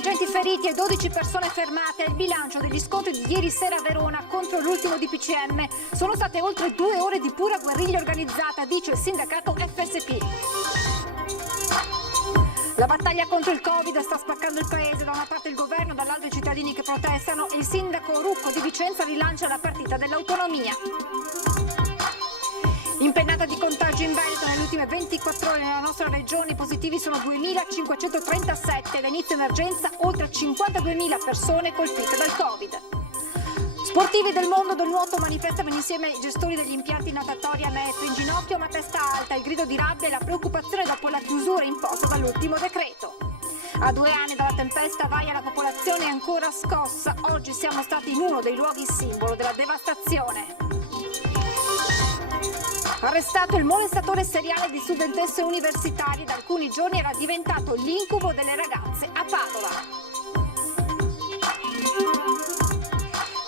agenti feriti e 12 persone fermate. Il bilancio degli scontri di ieri sera a Verona contro l'ultimo DPCM. Sono state oltre 2 ore di pura guerriglia organizzata, dice il sindacato FSP. La battaglia contro il Covid sta spaccando il paese, da una parte il governo, dall'altra i cittadini che protestano. Il sindaco Rucco di Vicenza rilancia la partita dell'autonomia. Impennata di contagi in Veneto nelle ultime 24 ore nella nostra regione, i positivi sono 2.537, da inizio emergenza oltre 52.000 persone colpite dal Covid. Sportivi del mondo del nuoto manifestano insieme ai gestori degli impianti natatori a Mestre, in ginocchio ma testa alta, il grido di rabbia e la preoccupazione dopo la chiusura imposta dall'ultimo decreto. A 2 anni dalla tempesta Vaia la popolazione è ancora scossa, oggi siamo stati in uno dei luoghi simbolo della devastazione. Arrestato il molestatore seriale di studentesse universitarie, da alcuni giorni era diventato l'incubo delle ragazze a Padova.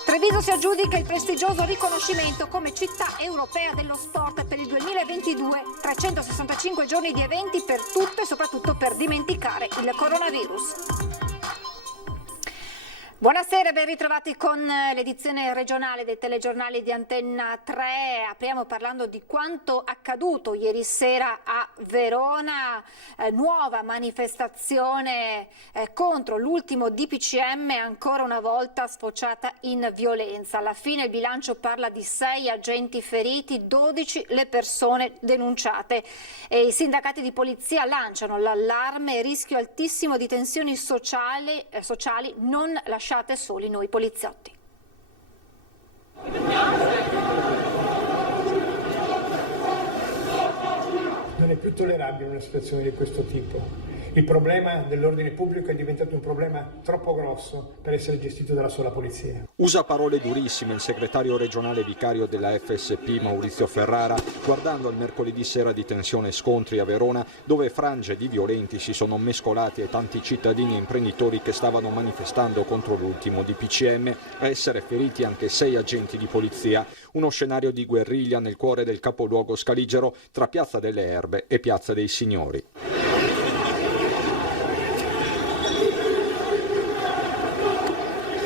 Treviso si aggiudica il prestigioso riconoscimento come città europea dello sport per il 2022, 365 giorni di eventi per tutto e soprattutto per dimenticare il coronavirus. Buonasera, ben ritrovati con l'edizione regionale dei telegiornali di Antenna 3. Apriamo parlando di quanto accaduto ieri sera a Verona, nuova manifestazione contro l'ultimo DPCM, ancora una volta sfociata in violenza. Alla fine il bilancio parla di 6 agenti feriti, 12 le persone denunciate. E i sindacati di polizia lanciano l'allarme, rischio altissimo di tensioni sociali, non lasciate soli noi poliziotti. Non è più tollerabile una situazione di questo tipo. Il problema dell'ordine pubblico è diventato un problema troppo grosso per essere gestito dalla sola polizia. Usa parole durissime il segretario regionale vicario della FSP Maurizio Ferrara, guardando al mercoledì sera di tensione e scontri a Verona, dove frange di violenti si sono mescolati ai tanti cittadini e imprenditori che stavano manifestando contro l'ultimo DPCM, a essere feriti anche 6 agenti di polizia. Uno scenario di guerriglia nel cuore del capoluogo scaligero tra Piazza delle Erbe e Piazza dei Signori.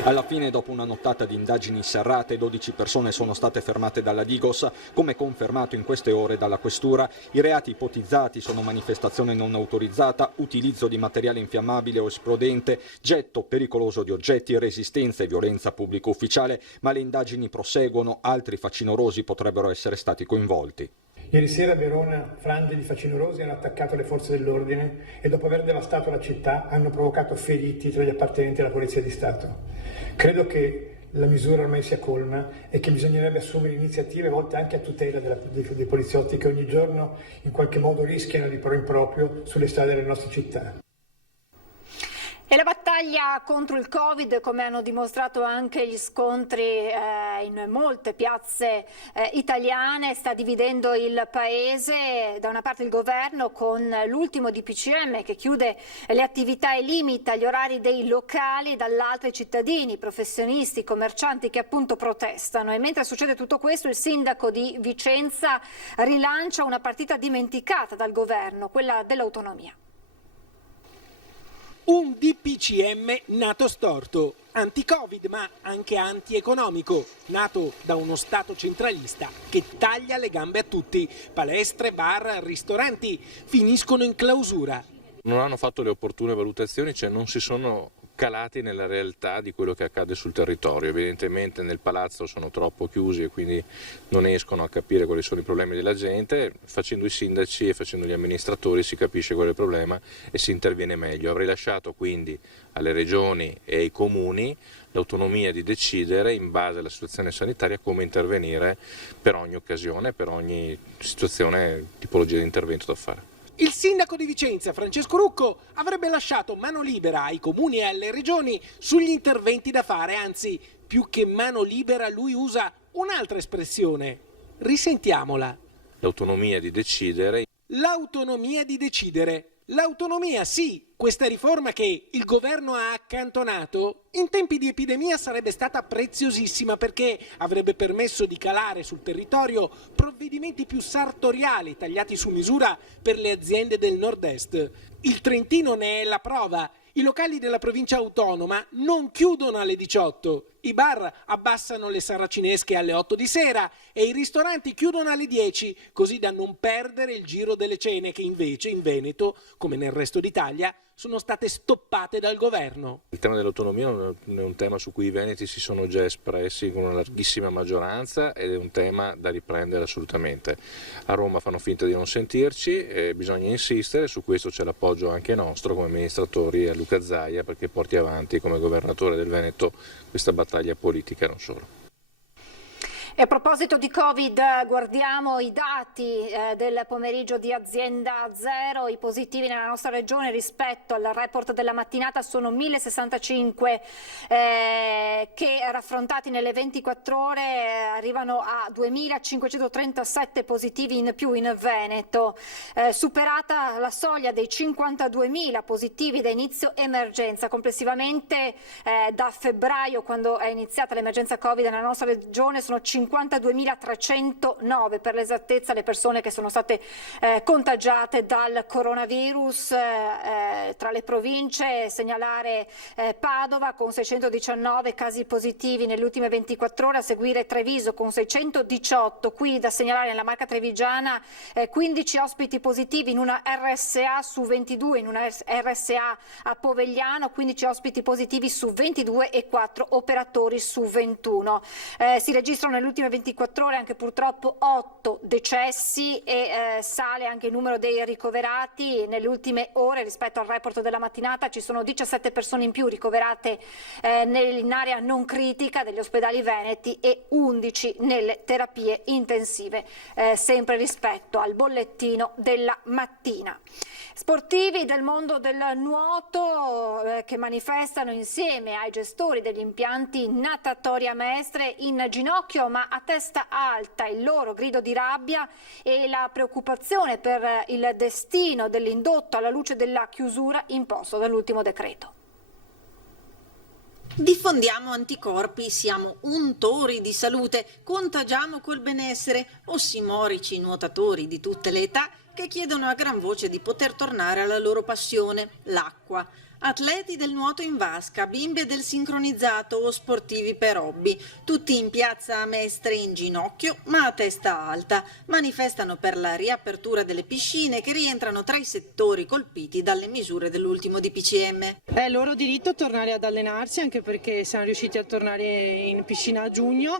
Alla fine, dopo una nottata di indagini serrate, 12 persone sono state fermate dalla Digos, come confermato in queste ore dalla Questura. I reati ipotizzati sono manifestazione non autorizzata, utilizzo di materiale infiammabile o esplodente, getto pericoloso di oggetti, resistenza e violenza pubblico ufficiale, ma le indagini proseguono, altri facinorosi potrebbero essere stati coinvolti. Ieri sera a Verona frange di facinorosi hanno attaccato le forze dell'ordine e dopo aver devastato la città hanno provocato feriti tra gli appartenenti alla Polizia di Stato. Credo che la misura ormai sia colma e che bisognerebbe assumere iniziative volte anche a tutela dei poliziotti che ogni giorno in qualche modo rischiano di pro in proprio sulle strade delle nostre città. E la battaglia contro il Covid, come hanno dimostrato anche gli scontri in molte piazze italiane, sta dividendo il paese. Da una parte il governo con l'ultimo DPCM che chiude le attività e limita gli orari dei locali, dall'altra i cittadini, i professionisti, i commercianti che appunto protestano. E mentre succede tutto questo, il sindaco di Vicenza rilancia una partita dimenticata dal governo, quella dell'autonomia. Un DPCM nato storto, anti-Covid ma anche anti-economico, nato da uno Stato centralista che taglia le gambe a tutti. Palestre, bar, ristoranti finiscono in clausura. Non hanno fatto le opportune valutazioni, cioè non si sono calati nella realtà di quello che accade sul territorio. Evidentemente nel palazzo sono troppo chiusi e quindi non escono a capire quali sono i problemi della gente. Facendo i sindaci e facendo gli amministratori si capisce qual è il problema e si interviene meglio. Avrei lasciato quindi alle regioni e ai comuni l'autonomia di decidere in base alla situazione sanitaria come intervenire per ogni occasione, per ogni situazione, tipologia di intervento da fare. Il sindaco di Vicenza, Francesco Rucco, avrebbe lasciato mano libera ai comuni e alle regioni sugli interventi da fare, anzi, più che mano libera lui usa un'altra espressione. Risentiamola. L'autonomia di decidere. L'autonomia di decidere. L'autonomia, sì, questa riforma che il governo ha accantonato, in tempi di epidemia sarebbe stata preziosissima perché avrebbe permesso di calare sul territorio provvedimenti più sartoriali, tagliati su misura per le aziende del nord-est. Il Trentino ne è la prova. I locali della provincia autonoma non chiudono alle 18, i bar abbassano le saracinesche alle 8 di sera e i ristoranti chiudono alle 10, così da non perdere il giro delle cene che invece in Veneto, come nel resto d'Italia, sono state stoppate dal governo. Il tema dell'autonomia è un tema su cui i veneti si sono già espressi con una larghissima maggioranza ed è un tema da riprendere assolutamente. A Roma fanno finta di non sentirci, bisogna insistere, su questo c'è l'appoggio anche nostro come amministratori a Luca Zaia perché porti avanti come governatore del Veneto questa battaglia politica e non solo. E a proposito di Covid, guardiamo i dati del pomeriggio di Azienda Zero. I positivi nella nostra regione rispetto al report della mattinata sono 1065 che raffrontati nelle 24 ore arrivano a 2537 positivi in più in Veneto. Superata la soglia dei 52.000 positivi da inizio emergenza. Complessivamente da febbraio, quando è iniziata l'emergenza Covid nella nostra regione, sono 52.309 per l'esattezza le persone che sono state contagiate dal coronavirus. Tra le province segnalare Padova con 619 casi positivi nelle ultime 24 ore, a seguire Treviso con 618, qui da segnalare nella Marca Trevigiana 15 ospiti positivi in una RSA su 22, in una RSA a Povegliano 15 ospiti positivi su 22 e 4 operatori su 21. Si registrano nelle ultime 24 ore anche purtroppo 8 decessi e sale anche il numero dei ricoverati. Nelle ultime ore rispetto al report della mattinata ci sono 17 persone in più ricoverate in area non critica degli ospedali veneti e 11 nelle terapie intensive, sempre rispetto al bollettino della mattina. Sportivi del mondo del nuoto che manifestano insieme ai gestori degli impianti natatori a Mestre in ginocchio ma a testa alta il loro grido di rabbia e la preoccupazione per il destino dell'indotto alla luce della chiusura imposto dall'ultimo decreto. Diffondiamo anticorpi, siamo untori di salute, contagiamo col benessere, ossimorici nuotatori di tutte le età che chiedono a gran voce di poter tornare alla loro passione, l'acqua. Atleti del nuoto in vasca, bimbe del sincronizzato o sportivi per hobby, tutti in piazza a Mestre in ginocchio ma a testa alta, manifestano per la riapertura delle piscine che rientrano tra i settori colpiti dalle misure dell'ultimo DPCM. È loro diritto tornare ad allenarsi, anche perché siamo riusciti a tornare in piscina a giugno,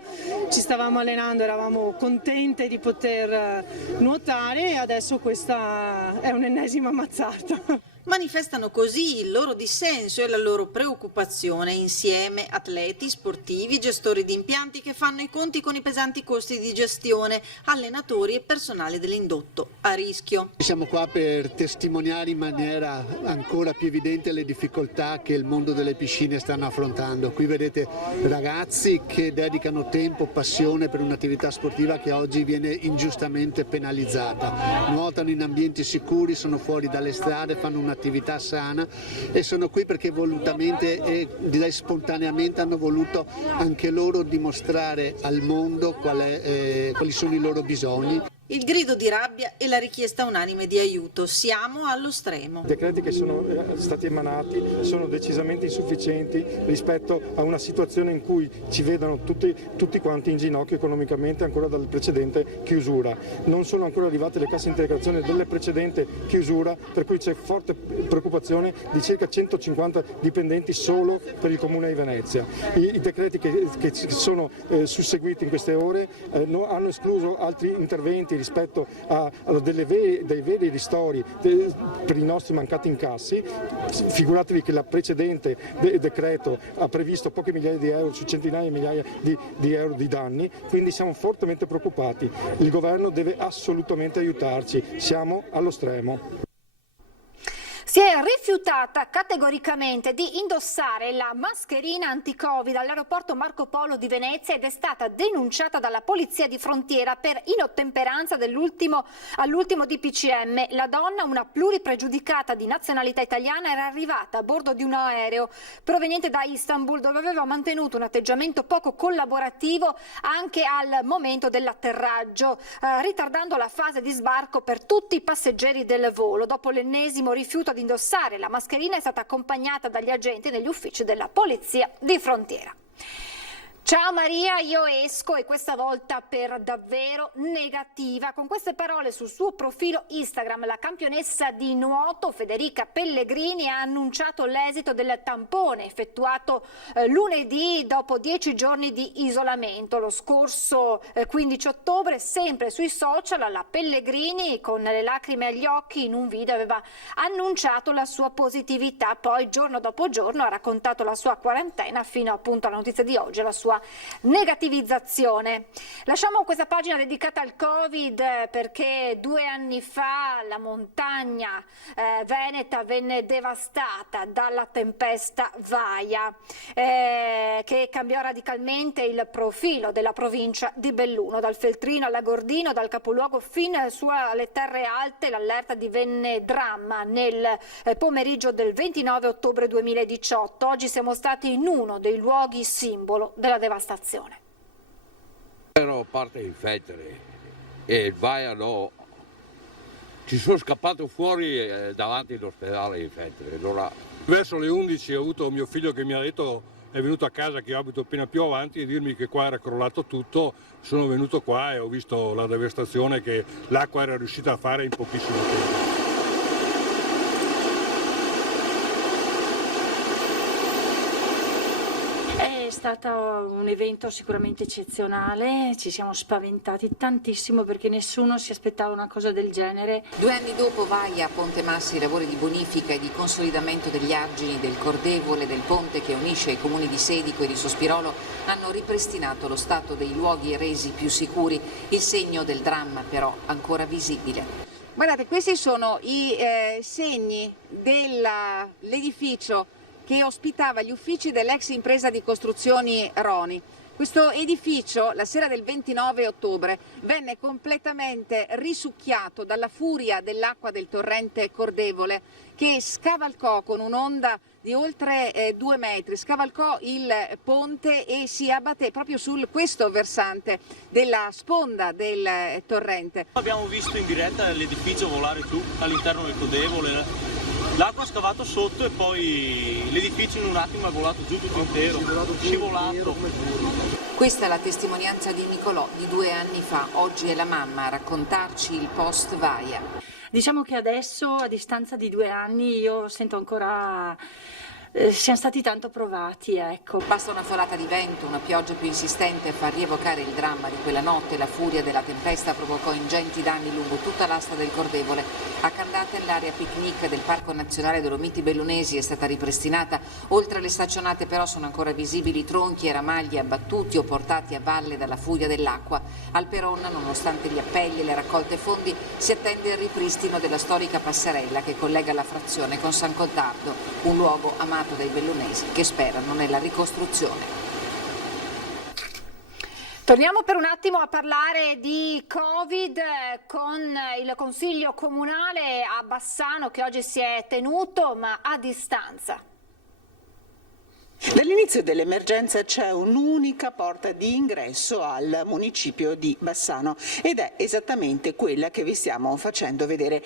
ci stavamo allenando, eravamo contente di poter nuotare e adesso questa è un'ennesima mazzata. Manifestano così il loro dissenso e la loro preoccupazione insieme atleti, sportivi, gestori di impianti che fanno i conti con i pesanti costi di gestione, allenatori e personale dell'indotto a rischio. Siamo qua per testimoniare in maniera ancora più evidente le difficoltà che il mondo delle piscine stanno affrontando. Qui vedete ragazzi che dedicano tempo, passione per un'attività sportiva che oggi viene ingiustamente penalizzata. Nuotano in ambienti sicuri, sono fuori dalle strade, fanno un'attività sana e sono qui perché volutamente e direi spontaneamente hanno voluto anche loro dimostrare al mondo quali sono i loro bisogni. Il grido di rabbia e la richiesta unanime di aiuto. Siamo allo stremo. I decreti che sono stati emanati sono decisamente insufficienti rispetto a una situazione in cui ci vedono tutti quanti in ginocchio economicamente ancora dalla precedente chiusura. Non sono ancora arrivate le casse integrazione delle precedente chiusura, per cui c'è forte preoccupazione di circa 150 dipendenti solo per il Comune di Venezia. I decreti che sono susseguiti in queste ore hanno escluso altri interventi rispetto a dei veri ristori per i nostri mancati incassi. Figuratevi che la precedente decreto ha previsto poche migliaia di euro su centinaia di migliaia di euro di danni, quindi siamo fortemente preoccupati. Il governo deve assolutamente aiutarci, siamo allo stremo. Si è rifiutata categoricamente di indossare la mascherina anti-Covid all'aeroporto Marco Polo di Venezia ed è stata denunciata dalla Polizia di Frontiera per inottemperanza all'ultimo DPCM. La donna, una pluripregiudicata di nazionalità italiana, era arrivata a bordo di un aereo proveniente da Istanbul dove aveva mantenuto un atteggiamento poco collaborativo anche al momento dell'atterraggio, ritardando la fase di sbarco per tutti i passeggeri del volo. Dopo l'ennesimo rifiuto ad indossare la mascherina è stata accompagnata dagli agenti negli uffici della Polizia di Frontiera. Ciao Maria, io esco e questa volta per davvero negativa. Con queste parole sul suo profilo Instagram la campionessa di nuoto Federica Pellegrini ha annunciato l'esito del tampone effettuato lunedì dopo 10 giorni di isolamento. Lo scorso 15 ottobre, sempre sui social, la Pellegrini con le lacrime agli occhi in un video aveva annunciato la sua positività. Poi giorno dopo giorno ha raccontato la sua quarantena fino appunto alla notizia di oggi, la sua negativizzazione. Lasciamo questa pagina dedicata al Covid perché 2 anni fa la montagna veneta venne devastata dalla tempesta Vaia che cambiò radicalmente il profilo della provincia di Belluno, dal Feltrino all'Agordino, dal capoluogo fino su alle terre alte. L'allerta divenne dramma nel pomeriggio del 29 ottobre 2018. Oggi siamo stati in uno dei luoghi simbolo della devastazione. Ero parte in Feltre e il Vaia no. Ci sono scappato fuori davanti all'ospedale in Feltre. Allora... Verso le 11 ho avuto mio figlio che mi ha detto, è venuto a casa che io abito appena più avanti, e dirmi che qua era crollato tutto. Sono venuto qua e ho visto la devastazione che l'acqua era riuscita a fare in pochissimo tempo. È stato un evento sicuramente eccezionale, ci siamo spaventati tantissimo perché nessuno si aspettava una cosa del genere. 2 anni dopo Vaia, a Ponte Massi, i lavori di bonifica e di consolidamento degli argini del Cordevole, del ponte che unisce i comuni di Sedico e di Sospirolo, hanno ripristinato lo stato dei luoghi resi più sicuri, il segno del dramma però ancora visibile. Guardate, questi sono i segni dell'edificio che ospitava gli uffici dell'ex impresa di costruzioni Roni. Questo edificio, la sera del 29 ottobre, venne completamente risucchiato dalla furia dell'acqua del torrente Cordevole, che scavalcò con un'onda di oltre 2 metri, scavalcò il ponte e si abbatté proprio su questo versante della sponda del torrente. Abbiamo visto in diretta l'edificio volare giù all'interno del Cordevole. L'acqua ha scavato sotto e poi l'edificio in un attimo è volato giù tutto intero, scivolato. Questa è la testimonianza di Nicolò di 2 anni fa. Oggi è la mamma a raccontarci il post Vaia. Diciamo che adesso, a distanza di 2 anni, io sento ancora... siamo stati tanto provati, ecco. Basta una folata di vento, una pioggia più insistente a far rievocare il dramma di quella notte. La furia della tempesta provocò ingenti danni lungo tutta l'asta del Cordevole. A Candate l'area picnic del Parco Nazionale Dolomiti Bellunesi è stata ripristinata. Oltre alle staccionate però sono ancora visibili tronchi e ramagli abbattuti o portati a valle dalla furia dell'acqua. Al Peron, nonostante gli appelli e le raccolte fondi, si attende il ripristino della storica passerella che collega la frazione con San Cottardo, un luogo amato dai bellunesi che sperano nella ricostruzione. Torniamo per un attimo a parlare di Covid con il Consiglio Comunale a Bassano che oggi si è tenuto ma a distanza. Dall'inizio dell'emergenza c'è un'unica porta di ingresso al municipio di Bassano ed è esattamente quella che vi stiamo facendo vedere.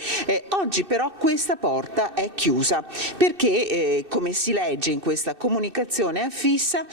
Oggi però questa porta è chiusa perché, come si legge in questa comunicazione affissa,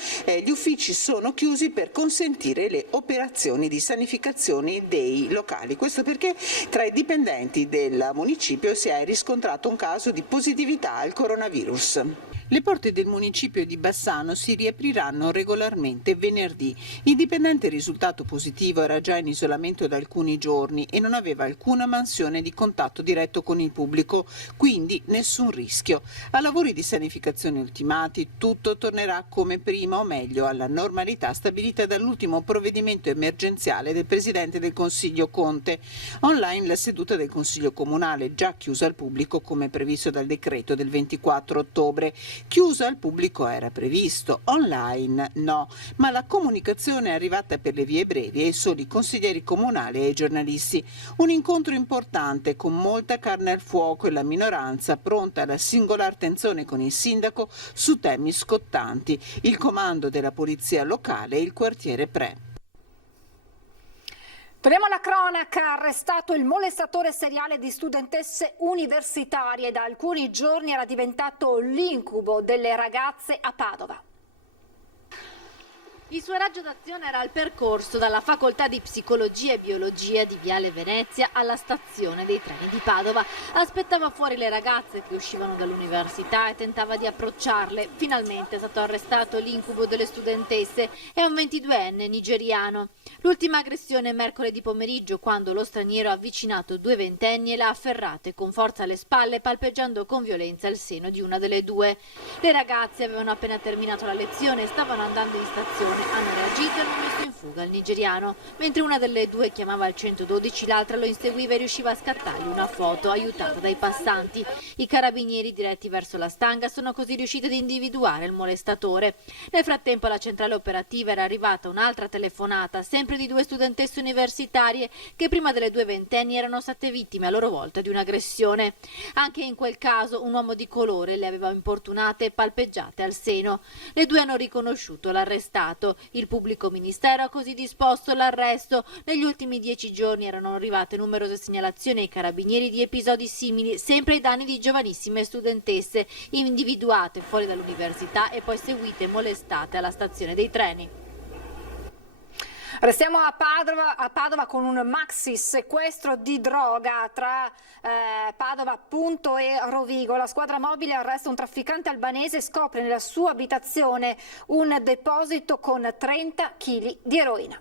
gli uffici sono chiusi per consentire le operazioni di sanificazione dei locali. Questo perché tra i dipendenti del municipio si è riscontrato un caso di positività al coronavirus. Le porte del municipio di Bassano si riapriranno regolarmente venerdì. Il dipendente risultato positivo era già in isolamento da alcuni giorni e non aveva alcuna mansione di contatto diretto con il pubblico, quindi nessun rischio. A lavori di sanificazione ultimati tutto tornerà come prima o meglio alla normalità stabilita dall'ultimo provvedimento emergenziale del Presidente del Consiglio Conte. Online la seduta del Consiglio Comunale, già chiusa al pubblico come previsto dal decreto del 24 ottobre. Chiusa al pubblico era previsto, online no, ma la comunicazione è arrivata per le vie brevi ai soli consiglieri comunali e ai giornalisti. Un incontro importante con molta carne al fuoco e la minoranza pronta alla singolar tensione con il sindaco su temi scottanti, il comando della polizia locale e il quartiere Pre. Torniamo alla cronaca, arrestato il molestatore seriale di studentesse universitarie. Da alcuni giorni era diventato l'incubo delle ragazze a Padova. Il suo raggio d'azione era il percorso dalla facoltà di psicologia e biologia di Viale Venezia alla stazione dei treni di Padova. Aspettava fuori le ragazze che uscivano dall'università e tentava di approcciarle. Finalmente è stato arrestato l'incubo delle studentesse, è un 22enne nigeriano. L'ultima aggressione mercoledì pomeriggio, quando lo straniero ha avvicinato due ventenni e l'ha afferrate con forza alle spalle, palpeggiando con violenza il seno di una delle due. Le ragazze avevano appena terminato la lezione e stavano andando in stazione. Hanno reagito e hanno messo in fuga il nigeriano. Mentre una delle due chiamava il 112, l'altra lo inseguiva e riusciva a scattargli una foto aiutata dai passanti. I carabinieri diretti verso la stanga sono così riusciti ad individuare il molestatore. Nel frattempo alla centrale operativa era arrivata un'altra telefonata, sempre di due studentesse universitarie che prima delle due ventenni erano state vittime a loro volta di un'aggressione. Anche in quel caso un uomo di colore le aveva importunate e palpeggiate al seno. Le due hanno riconosciuto l'arrestato. Il pubblico ministero ha così disposto l'arresto. Negli ultimi 10 giorni erano arrivate numerose segnalazioni ai carabinieri di episodi simili, sempre ai danni di giovanissime studentesse, individuate fuori dall'università e poi seguite e molestate alla stazione dei treni. Restiamo a Padova con un maxi sequestro di droga tra Padova appunto e Rovigo. La squadra mobile arresta un trafficante albanese e scopre nella sua abitazione un deposito con 30 kg di eroina.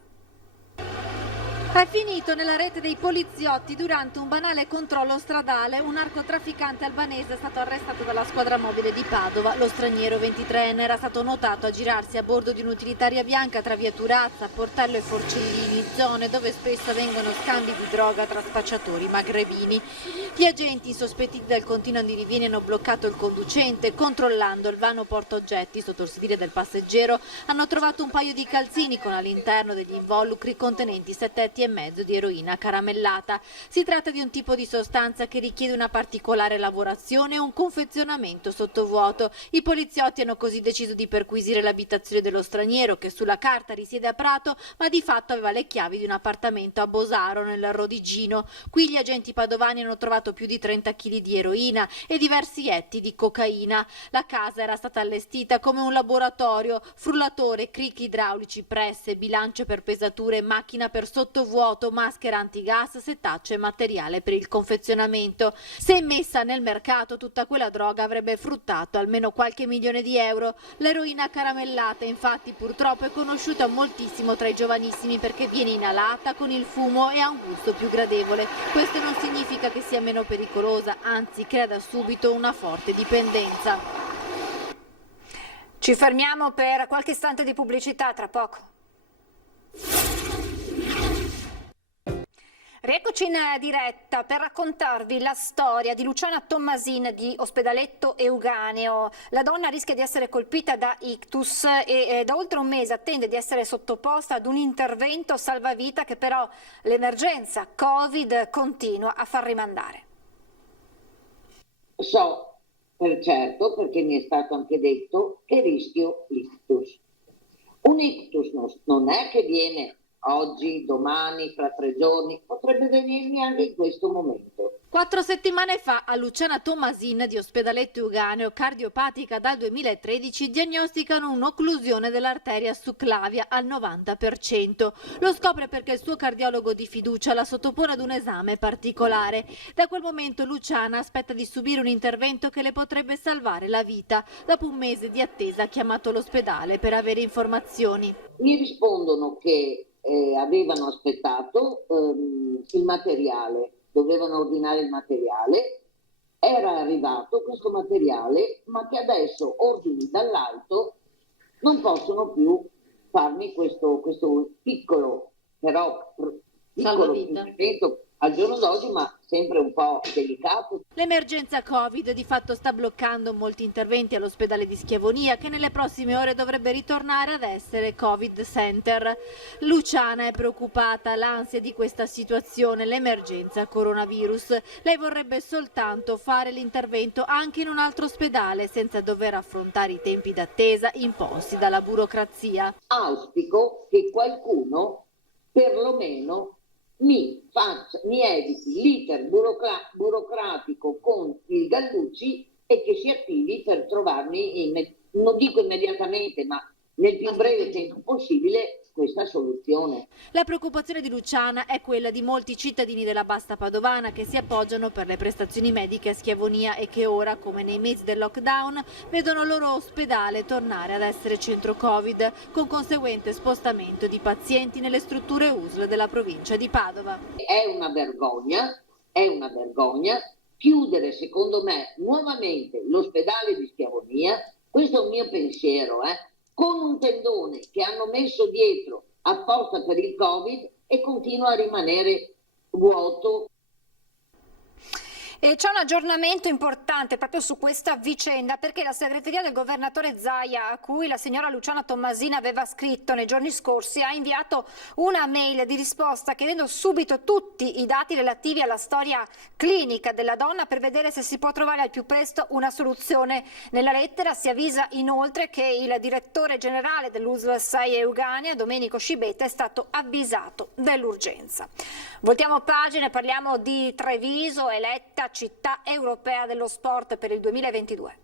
È finito nella rete dei poliziotti durante un banale controllo stradale. Un narcotrafficante albanese è stato arrestato dalla squadra mobile di Padova. Lo straniero 23enne era stato notato a girarsi a bordo di un'utilitaria bianca tra via Turazza, Portello e Forcellini, zone dove spesso avvengono scambi di droga tra spacciatori magrebini. Gli agenti, insospettiti dal continuo andirivieni, hanno bloccato il conducente. Controllando il vano portaoggetti sotto il sedile del passeggero, hanno trovato un paio di calzini con all'interno degli involucri contenenti 7,5 etti di eroina caramellata. Si tratta di un tipo di sostanza che richiede una particolare lavorazione e un confezionamento sottovuoto. I poliziotti hanno così deciso di perquisire l'abitazione dello straniero, che sulla carta risiede a Prato, ma di fatto aveva le chiavi di un appartamento a Bosaro, nel Rodigino. Qui gli agenti padovani hanno trovato più di 30 kg di eroina e diversi etti di cocaina. La casa era stata allestita come un laboratorio: frullatore, cric idraulici, presse, bilancio per pesature, macchina per sottovuoto, maschera antigas, setaccio e materiale per il confezionamento. Se messa nel mercato, tutta quella droga avrebbe fruttato almeno qualche milione di euro. L'eroina caramellata, infatti, purtroppo è conosciuta moltissimo tra i giovanissimi perché viene inalata con il fumo e ha un gusto più gradevole. Questo non significa che sia meno pericolosa, anzi crea da subito una forte dipendenza. Ci fermiamo per qualche istante di pubblicità, tra poco. Rieccoci in diretta per raccontarvi la storia di Luciana Tommasin di Ospedaletto Euganeo. La donna rischia di essere colpita da ictus e da oltre un mese attende di essere sottoposta ad un intervento salvavita che però l'emergenza Covid continua a far rimandare. So per certo, perché mi è stato anche detto, che rischio l'ictus. Un ictus non è che viene oggi, domani, fra 3 giorni, potrebbe venirmi anche in questo momento. 4 settimane fa a Luciana Tommasin di Ospedaletto Euganeo, cardiopatica dal 2013, diagnosticano un'occlusione dell'arteria succlavia al 90%. Lo scopre perché il suo cardiologo di fiducia la sottopone ad un esame particolare. Da quel momento Luciana aspetta di subire un intervento che le potrebbe salvare la vita. Dopo un mese di attesa ha chiamato l'ospedale per avere informazioni. Mi rispondono che avevano aspettato il materiale, dovevano ordinare il materiale, era arrivato questo materiale, ma che adesso ordini dall'alto non possono più farmi questo piccolo intervento al giorno d'oggi, ma sempre un po' delicato. L'emergenza Covid di fatto sta bloccando molti interventi all'ospedale di Schiavonia, che nelle prossime ore dovrebbe ritornare ad essere Covid Center. Luciana è preoccupata, l'ansia di questa situazione, l'emergenza coronavirus. Lei vorrebbe soltanto fare l'intervento anche in un altro ospedale, senza dover affrontare i tempi d'attesa imposti dalla burocrazia. Auspico che qualcuno perlomeno mi eviti l'iter burocratico con il Gallucci e che si attivi per trovarmi, non dico immediatamente, ma nel più breve tempo possibile, questa soluzione. La preoccupazione di Luciana è quella di molti cittadini della Bassa Padovana che si appoggiano per le prestazioni mediche a Schiavonia e che ora, come nei mesi del lockdown, vedono il loro ospedale tornare ad essere centro Covid, con conseguente spostamento di pazienti nelle strutture USL della provincia di Padova. È una vergogna chiudere, secondo me, nuovamente l'ospedale di Schiavonia, questo è un mio pensiero, con un tendone che hanno messo dietro apposta per il Covid e continua a rimanere vuoto. E c'è un aggiornamento importante proprio su questa vicenda, perché la segreteria del governatore Zaia, a cui la signora Luciana Tommasina aveva scritto nei giorni scorsi, ha inviato una mail di risposta chiedendo subito tutti i dati relativi alla storia clinica della donna per vedere se si può trovare al più presto una soluzione. Nella lettera si avvisa inoltre che il direttore generale dell'USL 6 Eugania, Domenico Scibetta, è stato avvisato dell'urgenza. Voltiamo pagina, parliamo di Treviso, eletta città europea dello sport per il 2022.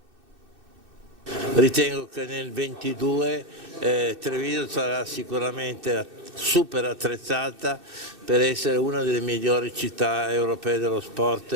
Ritengo che nel 2022 Treviso sarà sicuramente super attrezzata per essere una delle migliori città europee dello sport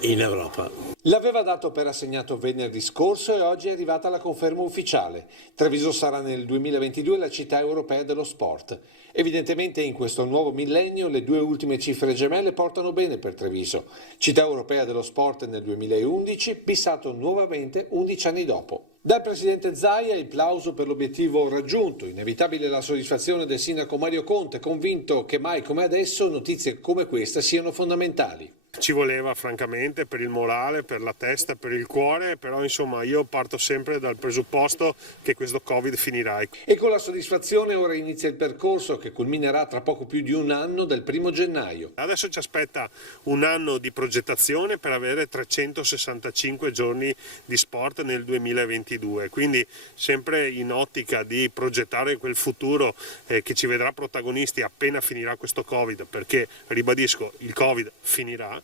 in Europa. L'aveva dato per assegnato venerdì scorso e oggi è arrivata la conferma ufficiale. Treviso sarà nel 2022 la città europea dello sport. Evidentemente in questo nuovo millennio le due ultime cifre gemelle portano bene per Treviso. Città europea dello sport nel 2011, pissato nuovamente 11 anni dopo. Dal presidente Zaia il plauso per l'obiettivo raggiunto, inevitabile la soddisfazione del sindaco Mario Conte, convinto che mai come adesso notizie come questa siano fondamentali. Ci voleva francamente per il morale, per la testa, per il cuore, però insomma io parto sempre dal presupposto che questo Covid finirà. E con la soddisfazione ora inizia il percorso che culminerà tra poco più di un anno del 1° gennaio. Adesso ci aspetta un anno di progettazione per avere 365 giorni di sport nel 2022, quindi sempre in ottica di progettare quel futuro che ci vedrà protagonisti appena finirà questo Covid, perché ribadisco il Covid finirà.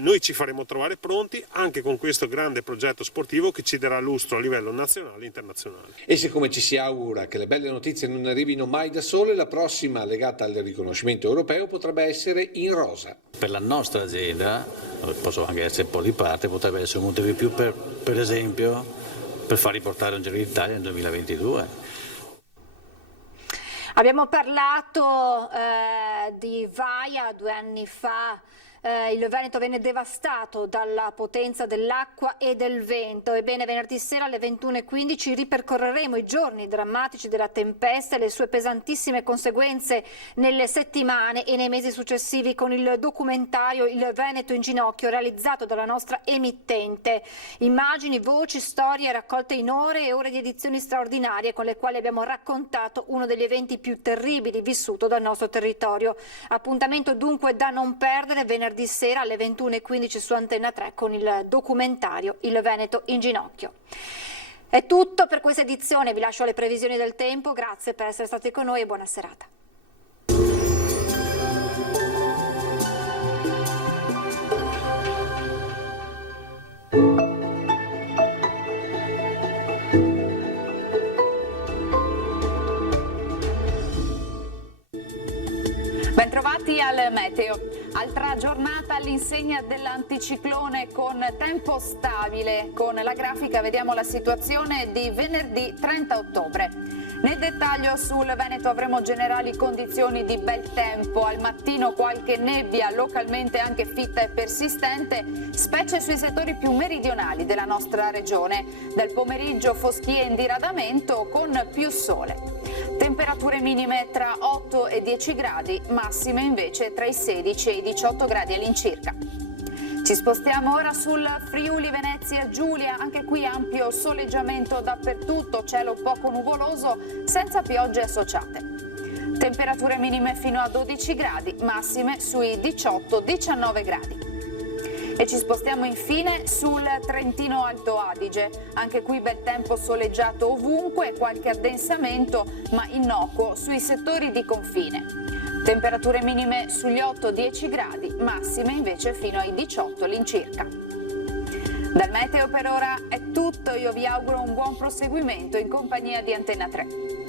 Noi ci faremo trovare pronti anche con questo grande progetto sportivo che ci darà lustro a livello nazionale e internazionale. E siccome ci si augura che le belle notizie non arrivino mai da sole, la prossima legata al riconoscimento europeo potrebbe essere in rosa. Per la nostra azienda, posso anche essere un po' di parte, potrebbe essere un motivo di più per esempio per far riportare un Giro d'Italia nel 2022. Abbiamo parlato di Vaia 2 anni fa. Il Veneto venne devastato dalla potenza dell'acqua e del vento. Ebbene, venerdì sera alle 21:15 ripercorreremo i giorni drammatici della tempesta e le sue pesantissime conseguenze nelle settimane e nei mesi successivi con il documentario Il Veneto in ginocchio, realizzato dalla nostra emittente. Immagini, voci, storie raccolte in ore e ore di edizioni straordinarie con le quali abbiamo raccontato uno degli eventi più terribili vissuto dal nostro territorio. Appuntamento dunque da non perdere venerdì sera alle 21:15 su Antenna 3 con il documentario Il Veneto in ginocchio. È tutto per questa edizione, vi lascio alle previsioni del tempo, grazie per essere stati con noi e buona serata. Bentrovati al meteo. Altra giornata all'insegna dell'anticiclone con tempo stabile. Con la grafica vediamo la situazione di venerdì 30 ottobre. Nel dettaglio sul Veneto avremo generali condizioni di bel tempo. Al mattino qualche nebbia, localmente anche fitta e persistente, specie sui settori più meridionali della nostra regione. Dal pomeriggio foschie in diradamento con più sole. Temperature minime tra 8 e 10 gradi, massime invece tra i 16 e i 18 gradi all'incirca. Ci spostiamo ora sul Friuli Venezia Giulia, anche qui ampio soleggiamento dappertutto, cielo poco nuvoloso, senza piogge associate. Temperature minime fino a 12 gradi, massime sui 18-19 gradi. E ci spostiamo infine sul Trentino Alto Adige, anche qui bel tempo soleggiato ovunque, qualche addensamento ma innocuo sui settori di confine. Temperature minime sugli 8-10 gradi, massime invece fino ai 18 all'incirca. Dal meteo per ora è tutto, io vi auguro un buon proseguimento in compagnia di Antenna 3.